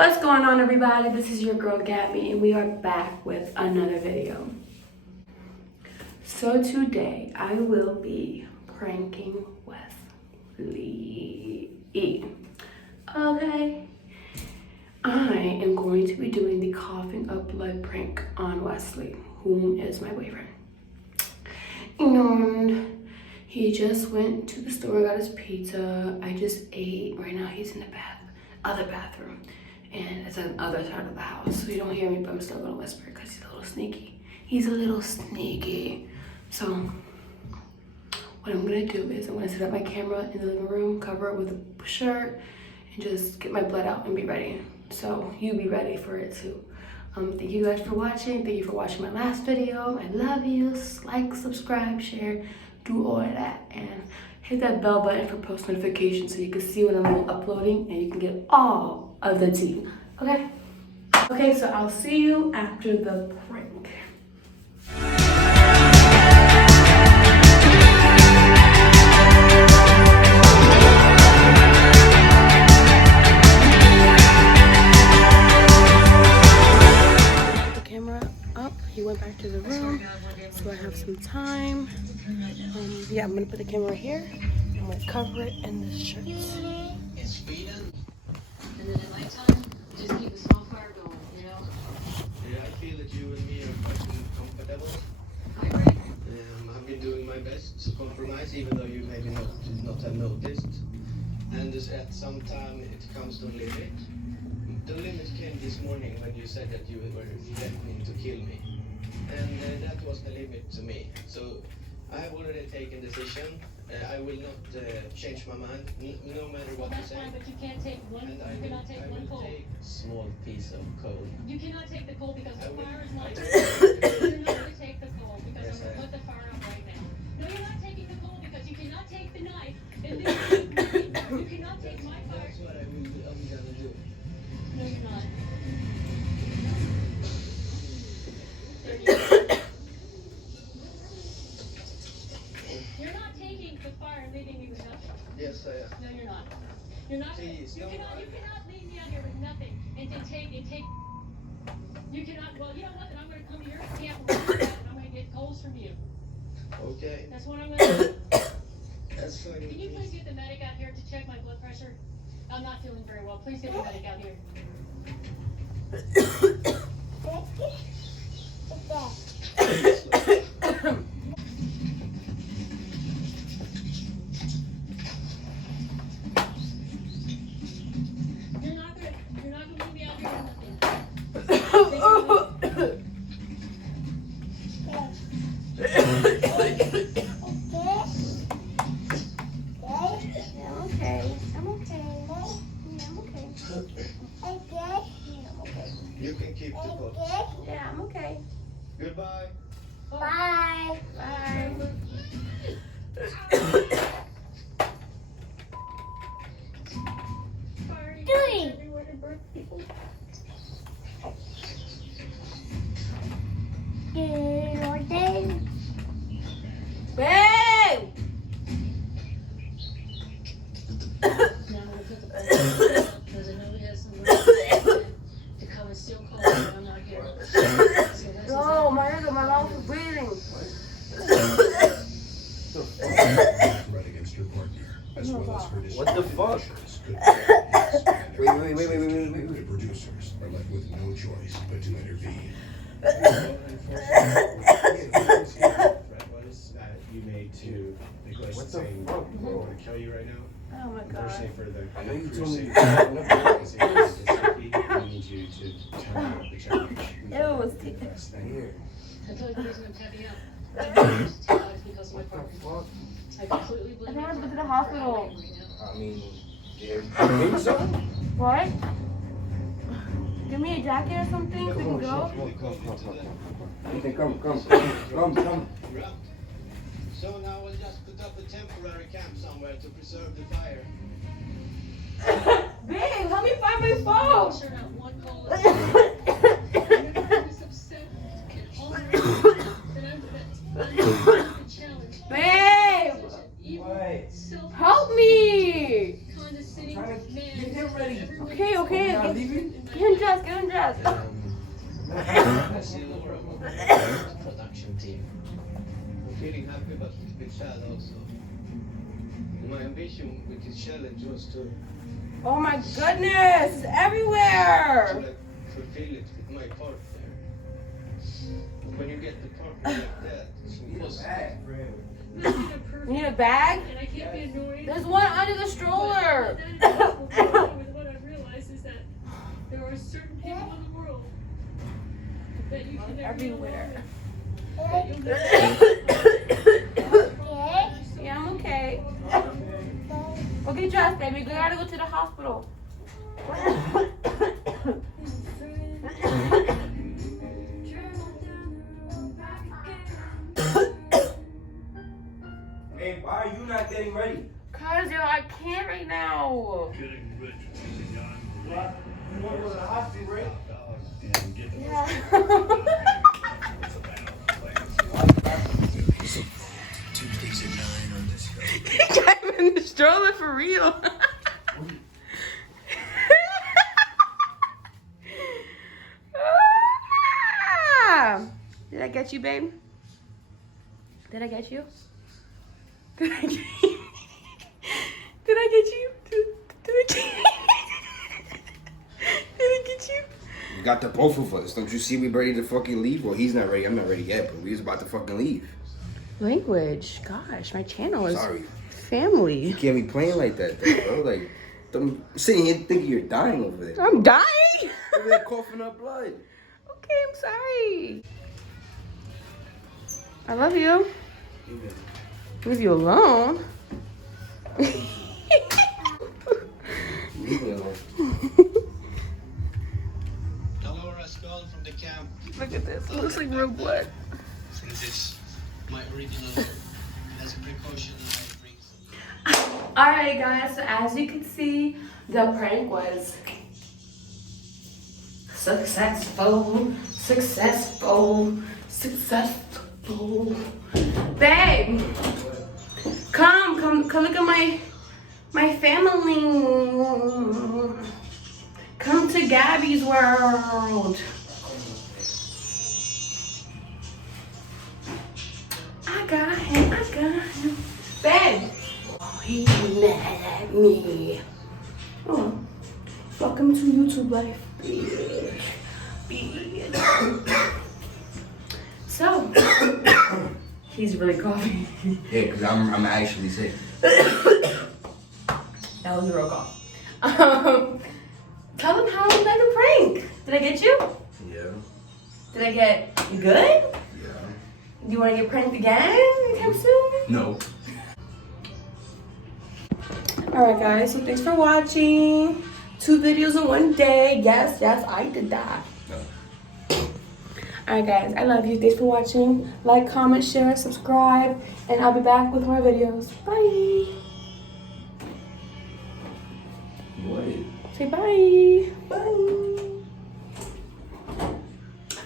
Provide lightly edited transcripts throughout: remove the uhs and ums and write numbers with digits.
What's going on, everybody? This is your girl Gabby, and we are back with another video. So today I will be pranking Wesley. Okay, I am going to be doing the coughing up blood prank on Wesley, whom is my boyfriend. And he just went to the store, got his pizza. I just ate. Right now he's in the other bathroom. And it's on the other side of the house. So you don't hear me, but I'm still gonna whisper because he's a little sneaky. He's a little sneaky. So what I'm gonna do is I'm gonna set up my camera in the living room, cover it with a shirt, and just get my blood out and be ready. So you be ready for it too. Thank you guys for watching. Thank you for watching my last video. I love you. Like, subscribe, share, do all of that. And hit that bell button for post notifications so you can see when I'm uploading and you can get all of the tea. Okay? Okay, so I'll see you after the prank. The camera up. He went back to the room, so I have some time. Yeah, I'm gonna put the camera here. I'm gonna cover it in this shirt. And then at nighttime, just keep a small fire going, you know? Yeah, I feel that you and me are quite comfortable. I agree. I've been doing my best to compromise, even though you maybe not have noticed. And at some time it comes to a limit. The limit came this morning when you said that you were threatening to kill me. And that was the limit to me. So I have already taken a decision. I will not change my mind, no matter what you say. Fine, but you can't take one. And You cannot take one coal. take a small piece of coal. You cannot take the coal because the fire is not. I You're not going to take the coal because Yes, I'm going to I am. put the fire out right now. No, you're not taking the coal because you cannot take the knife and then you cannot take my fire. That's what I'm gonna do. No, you're not. There you go. You're not taking the fire and leaving me with nothing. Yes, I am. No, you're not. You're not. Please, You no, cannot leave me out here with nothing and take. You cannot. Well, you know what? Then I'm going to come to your camp and I'm going to get coals from you. Okay, That's what I'm going to do. that's fine. Can you please get the medic out here to check my blood pressure? I'm not feeling very well. Please get the medic out here. You're not gonna leave me out here with nothing. You can keep the book. Yeah, I'm okay. Goodbye. Bye. Sorry. Doing? Everyone in birth people. Babe! Now I'm gonna put the phone because I know he has some work to come and steal calls when I'm not here. So that's No, my mouth is bleeding. Right against your partner, as well as her What the fuck? The producers are left with no choice but to intervene. Was that you made to Nicholas What the saying fuck, we bro? want to kill you right now? Oh my god. Unfortunately for the I know you crew told me. safety, we need you to turn out the challenge. Ew. Here. I told you the reason I'm tapping out. It's because of my What partner. the fuck? I completely blame I think I have to go to the my hospital. partner right now. I mean, yeah. Think so? What? Give me a jacket or something so we Come can on, go? come. Ethan, come. Right. So now we'll just put up a temporary camp somewhere to preserve the fire. Babe, help me find my phone! Sure, not one call. I'm just upset and honored that I'm the challenge. Babe! Such an evil, What? selfish, Help me! condescending Trying to man. get him ready. Everybody Okay, Hey, not get leaving? him dressed, get him dressed. I see Laura on the production team. I'm feeling happy but a bit sad also. My ambition with this challenge was to Oh my goodness, it's everywhere. like fulfill it with my partner. When you get the partner like that, it's impossible. You need a bag? And I can't be annoyed. There's one under the stroller. But that is also with what I've realized is that there are certain people in the world that you can never be alone Everywhere. with, that you'll never Yeah, I'm okay. Go get dressed, baby. We gotta go to the hospital. Hey, why are you not getting ready? Cause yo, I can't right now. Getting rich is a young What? You want to go to the hospital, right? and get the Yeah. it's about Tuesdays at 9 on this show. He got him in the stroller for real. Ah! Did I get you, babe? Did I get you? Did I get you? Did I get you? Did I get you? Did I get you? We got the both of us. Don't you see we ready to fucking leave? Well, he's not ready. I'm not ready yet, but we was about to fucking leave. Language. Gosh, my channel is Sorry. family. You can't be playing like that, though, bro. Like, I'm sitting here thinking you're dying over there. I'm dying. Over there coughing up blood. Okay, I'm sorry. I love you. Leave you alone. Leave me alone. Laura Skull from the camp. Look at this. It looks like real blood. This is my original as a precaution I bring for you. Alright guys, so as you can see, the prank was successful. Babe, come look at my family. Come to Gabby's world. I got him. Babe. Oh, he's mad at me. Oh, welcome to YouTube life, bitch. So, he's really coughing. Yeah, because I'm actually sick. That was a real cough. Tell him how I like a prank. Did I get you? Yeah. Did I get good? Yeah. Do you want to get pranked again anytime soon? No. Alright guys, so thanks for watching. 2 videos in one day. Yes, I did that. No. Alright guys, I love you. Thanks for watching. Like, comment, share, subscribe, and I'll be back with more videos. Bye. What? Say bye. Bye.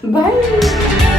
Bye.